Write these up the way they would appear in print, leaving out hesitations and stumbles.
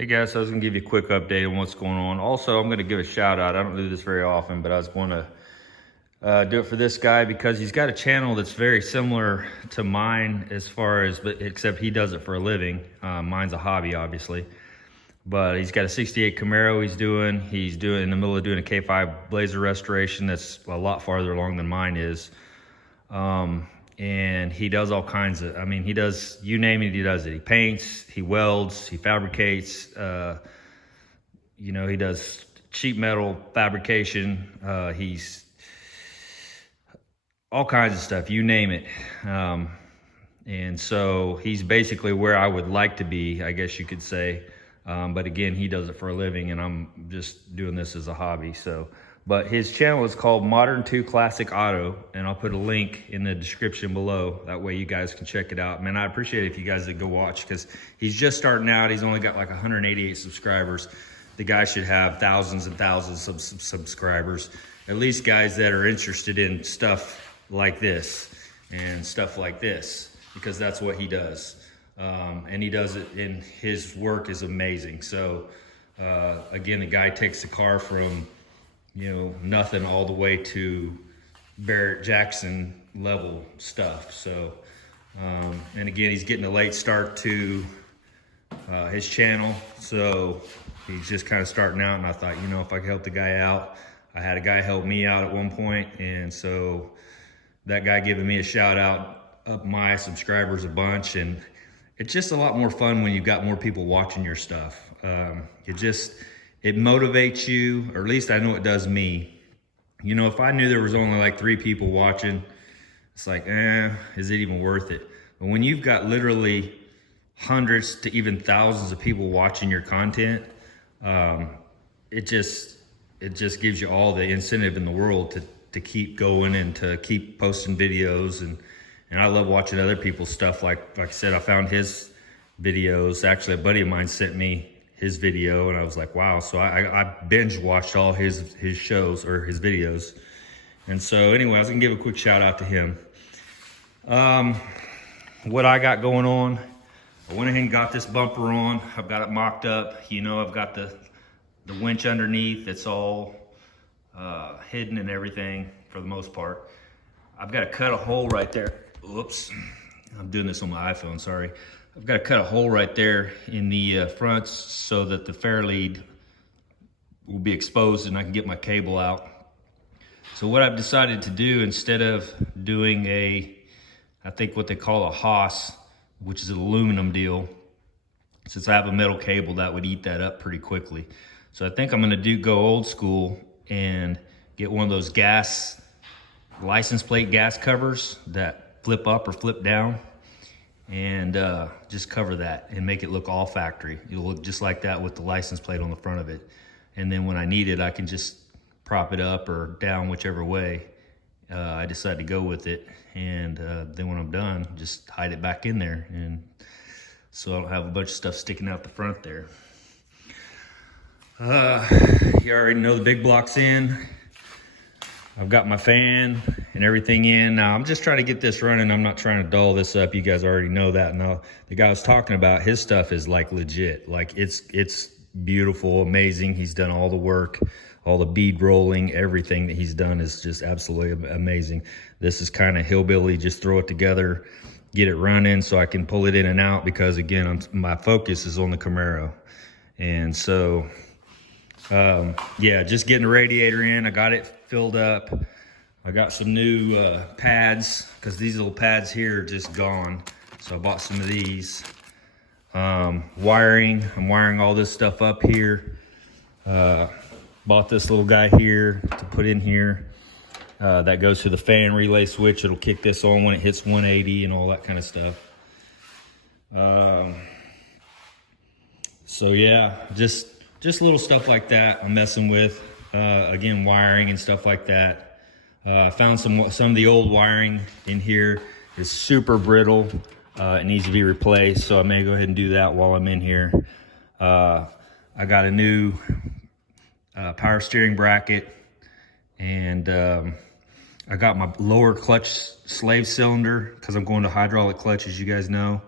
Hey guys, so I was gonna give you a quick update on what's going on. Also, I'm gonna give a shout out. I don't do this very often, but I was going to do it for this guy because he's got a channel that's very similar to mine as far as, but except he does it for a living. Mine's a hobby, obviously, but he's got a 68 Camaro he's doing in the middle of doing a K5 Blazer restoration that's a lot farther along than mine is. And he does all kinds of, he does, you name it, he does it. He paints, he welds, he fabricates, he does sheet metal fabrication. He's all kinds of stuff, you name it. And so he's basically where I would like to be, I guess you could say. But again, he does it for a living and I'm just doing this as a hobby. But his channel is called Modern 2 Classic Auto, and I'll put a link in the description below. That way you guys can check it out. Man, I appreciate it if you guys would go watch, because he's just starting out. He's only got like 188 subscribers. The guy should have thousands and thousands of subscribers. At least guys that are interested in stuff like this and stuff like this, because that's what he does. And he does it, and his work is amazing. So again, the guy takes the car from nothing all the way to Barrett Jackson level stuff. So, and again, he's getting a late start to his channel. So he's just kind of starting out, and I thought, if I could help the guy out. I had a guy help me out at one point, and so that guy giving me a shout out up my subscribers a bunch, and it's just a lot more fun when you've got more people watching your stuff. It motivates you, or at least I know it does me. If I knew there was only like 3 people watching, it's like, is it even worth it? But when you've got literally hundreds to even thousands of people watching your content, it just gives you all the incentive in the world to keep going and to keep posting videos. And I love watching other people's stuff. Like I said, I found his videos. Actually, a buddy of mine sent me his video, and I was like, wow. So I binge watched all his shows or his videos. And so anyway, I was gonna give a quick shout out to him. What I got going on, I went ahead and got this bumper on. I've got it mocked up. I've got the winch underneath. It's all hidden and everything for the most part. I've got to cut a hole right there. Oops, I'm doing this on my iPhone, sorry. I've got to cut a hole right there in the front so that the fair lead will be exposed and I can get my cable out. So what I've decided to do, instead of doing I think what they call a Haas, which is an aluminum deal, since I have a metal cable, that would eat that up pretty quickly. So I think I'm gonna go old school and get one of those license plate gas covers that flip up or flip down, and just cover that and make it look all factory. It'll look just like that with the license plate on the front of it. And then when I need it, I can just prop it up or down, whichever way I decide to go with it. And then when I'm done, just hide it back in there. And so I don't have a bunch of stuff sticking out the front there. You already know the big block's in. I've got my fan and everything in. Now I'm just trying to get this running. I'm not trying to doll this up. You guys already know that. Now the guy I was talking about, his stuff is like legit. Like it's beautiful, amazing. He's done all the work, all the bead rolling, everything that he's done is just absolutely amazing. This is kind of hillbilly, just throw it together, get it running so I can pull it in and out, because again, my focus is on the Camaro. And so, yeah, just getting the radiator in. I got it filled up. I got some new pads, because these little pads here are just gone. So I bought some of these. Wiring, I'm wiring all this stuff up here. Bought this little guy here to put in here. That goes to the fan relay switch. It'll kick this on when it hits 180 and all that kind of stuff. So yeah, just little stuff like that I'm messing with. Again, wiring and stuff like that. I found some of the old wiring in here is super brittle. It needs to be replaced, so I may go ahead and do that while I'm in here. I got a new power steering bracket, and I got my lower clutch slave cylinder, because I'm going to hydraulic clutch, as you guys know,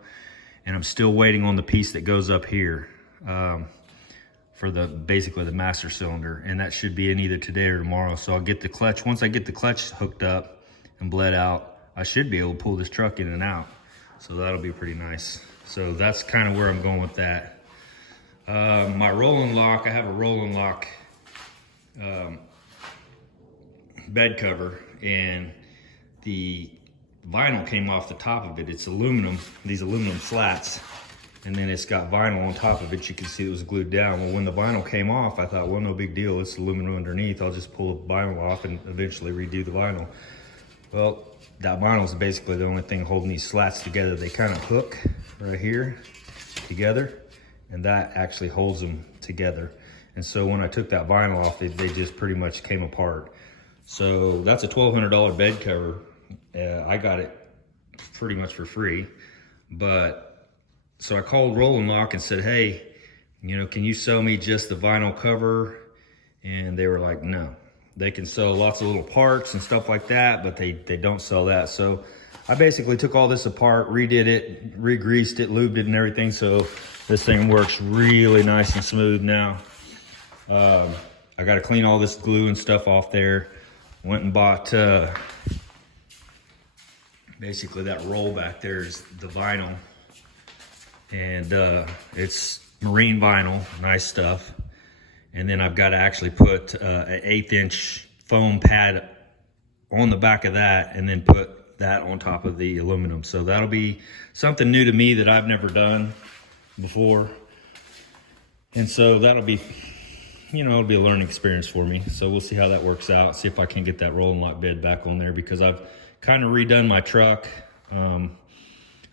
and I'm still waiting on the piece that goes up here. for basically the master cylinder, and that should be in either today or tomorrow. So I'll get the clutch. Once I get the clutch hooked up and bled out, I should be able to pull this truck in and out. So that'll be pretty nice. So that's kind of where I'm going with that. My rolling lock, I have a rolling lock bed cover, and the vinyl came off the top of it. It's aluminum, these aluminum slats, and then it's got vinyl on top of it. You can see it was glued down. Well, when the vinyl came off, I thought, well, no big deal. It's aluminum underneath. I'll just pull the vinyl off and eventually redo the vinyl. Well, that vinyl is basically the only thing holding these slats together. They kind of hook right here together, and that actually holds them together. And so when I took that vinyl off, they just pretty much came apart. So that's a $1,200 bed cover. I got it pretty much for free. But so I called Rolling Lock and said, hey, you know, can you sell me just the vinyl cover? And they were like, no. They can sell lots of little parts and stuff like that, but they don't sell that. So I basically took all this apart, redid it, re-greased it, lubed it and everything. So this thing works really nice and smooth now. I got to clean all this glue and stuff off there. Went and bought, basically that roll back there is the vinyl. And it's marine vinyl, nice stuff. And then I've got to actually put an 1/8 inch foam pad on the back of that, and then put that on top of the aluminum. So that'll be something new to me that I've never done before. And so that'll be, you know, it'll be a learning experience for me. So we'll see how that works out. See if I can get that rolling lock bed back on there, because I've kind of redone my truck. I don't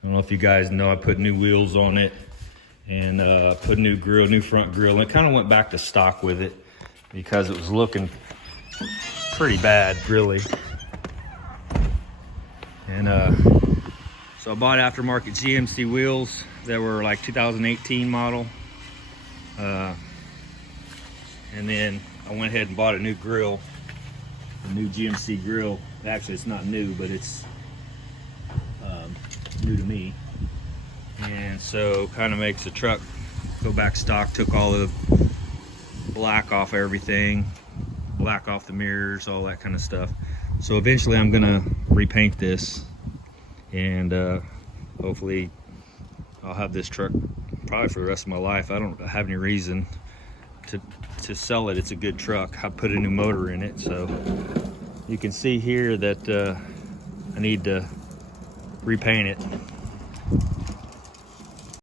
know if you guys know, I put new wheels on it and put a new grill, new front grill. And it kind of went back to stock with it because it was looking pretty bad, really. And so I bought aftermarket GMC wheels that were like 2018 model. And then I went ahead and bought a new grill, a new GMC grill. Actually, it's not new, but it's new to me. And so kind of makes the truck go back stock. Took all the black off everything, black off the mirrors, all that kind of stuff. So eventually I'm gonna repaint this, and hopefully I'll have this truck probably for the rest of my life. I don't have any reason to sell it. It's a good truck. I put a new motor in it, so you can see here that I need to repaint it.